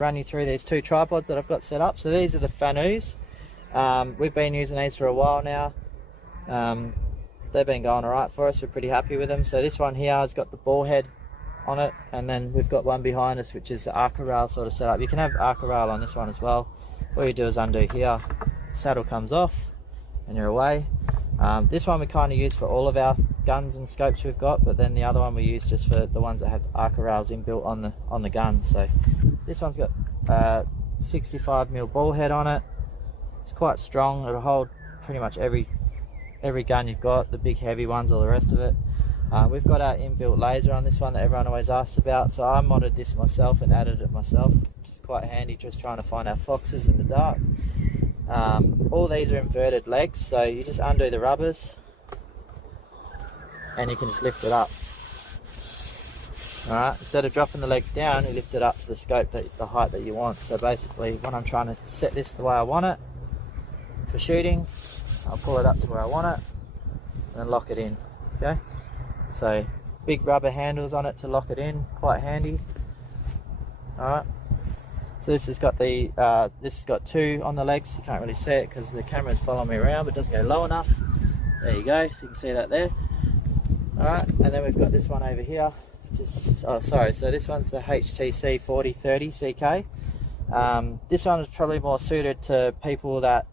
Run you through these two tripods that I've got set up. So these are the Fanaues. We've been using these for a while now. They've been going alright for us. We're pretty happy with them. So this one here has got the ball head on it, and then we've got one behind us which is the Arca rail sort of setup. You can have Arca rail on this one as well. All you do is undo here, saddle comes off and you're away. This one we kind of use for all of our guns and scopes we've got, but then the other one we use just for the ones that have Arca rails inbuilt on the gun. So this one's got 65mm ball head on it. It's quite strong. It'll hold pretty much every gun you've got, the big heavy ones, all the rest of it. We've got our inbuilt laser on this one that everyone always asks about, so I modded this myself and added it myself, which is quite handy just trying to find our foxes in the dark. All these are inverted legs, so you just undo the rubbers and you can just lift it up. Alright, instead of dropping the legs down, you lift it up to the scope, the height that you want. So basically, when I'm trying to set this the way I want it for shooting, I'll pull it up to where I want it and then lock it in. Okay, so big rubber handles on it to lock it in, quite handy. Alright, so this has got two on the legs. You can't really see it because the camera's following me around, but it doesn't go low enough. There you go, so you can see that there. Alright, and then we've got this one over here. So this one's the HTC-4030-CK. This one is probably more suited to people that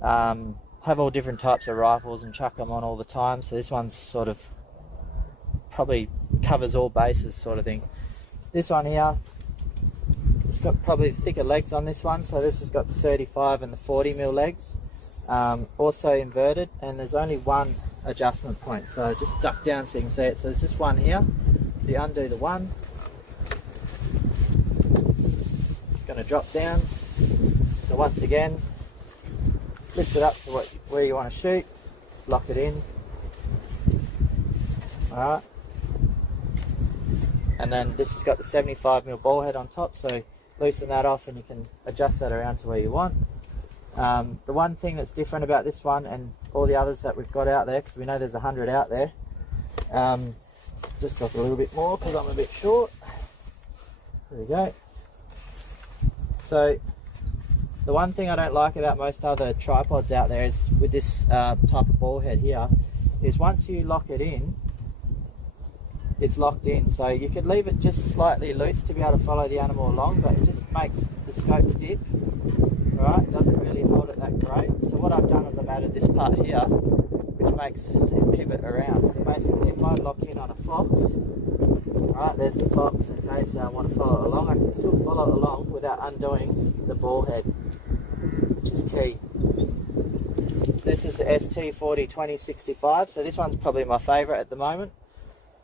have all different types of rifles and chuck them on all the time. So this one's sort of probably covers all bases sort of thing. This one here, it's got probably thicker legs on this one. So this has got the 35 and the 40mm legs. Also inverted, and there's only one adjustment point. So just duck down so you can see it. So there's just one here. So you undo the one, it's going to drop down. So once again, lift it up to where you want to shoot, lock it in. Alright, and then this has got the 75mm ball head on top, so loosen that off and you can adjust that around to where you want. The one thing that's different about this one and all the others that we've got out there, because we know there's 100 out there, just drop a little bit more because I'm a bit short. There we go. So the one thing I don't like about most other tripods out there is with this type of ball head here, is once you lock it in, it's locked in. So you could leave it just slightly loose to be able to follow the animal along, but it just makes the scope dip. Alright, it doesn't really hold it that great. So what I've done is I've added this part here, which makes it pivot around. So basically if I lock in on a fox, alright, there's the fox, in case I want to follow it along, I can still follow it along without undoing the ball head, which is key. So this is the ST-4020-65, so this one's probably my favourite at the moment,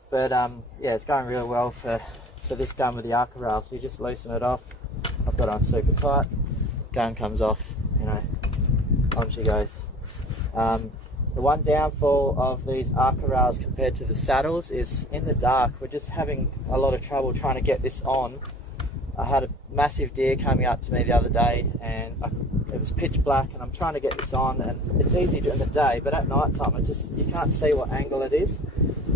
but yeah, it's going really well for this gun with the Arca rail. So you just loosen it off, I've got it on super tight, gun comes off, you know, on she goes. The one downfall of these Arca rails compared to the saddles is in the dark, we're just having a lot of trouble trying to get this on. I had a massive deer coming up to me the other day and it was pitch black and I'm trying to get this on, and it's easy during the day, but at night time you can't see what angle it is.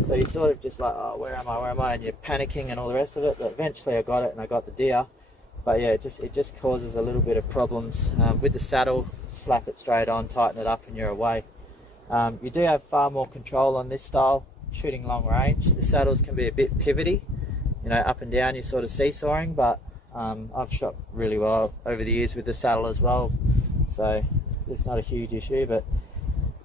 So you're sort of just like, oh, where am I? And you're panicking and all the rest of it, but eventually I got it and I got the deer. But yeah, it just causes a little bit of problems. With the saddle, slap it straight on, tighten it up and you're away. You do have far more control on this style, shooting long range. The saddles can be a bit pivoty, you know, up and down, you're sort of seesawing, but I've shot really well over the years with the saddle as well, so it's not a huge issue. But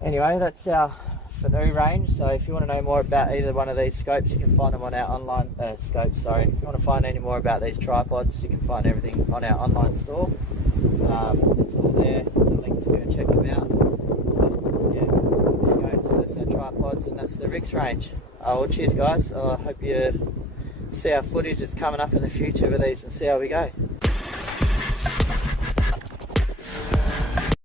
anyway, that's our Fanaue range. So if you want to know more about either one of these scopes, you can find them on our online scopes. Sorry, if you want to find any more about these tripods, you can find everything on our online store. It's all there. There's a link to go check them out. But, yeah, there you go. So that's our tripods, and that's the Rix range. Well, cheers, guys. I hope you see our footage that's coming up in the future with these and see how we go.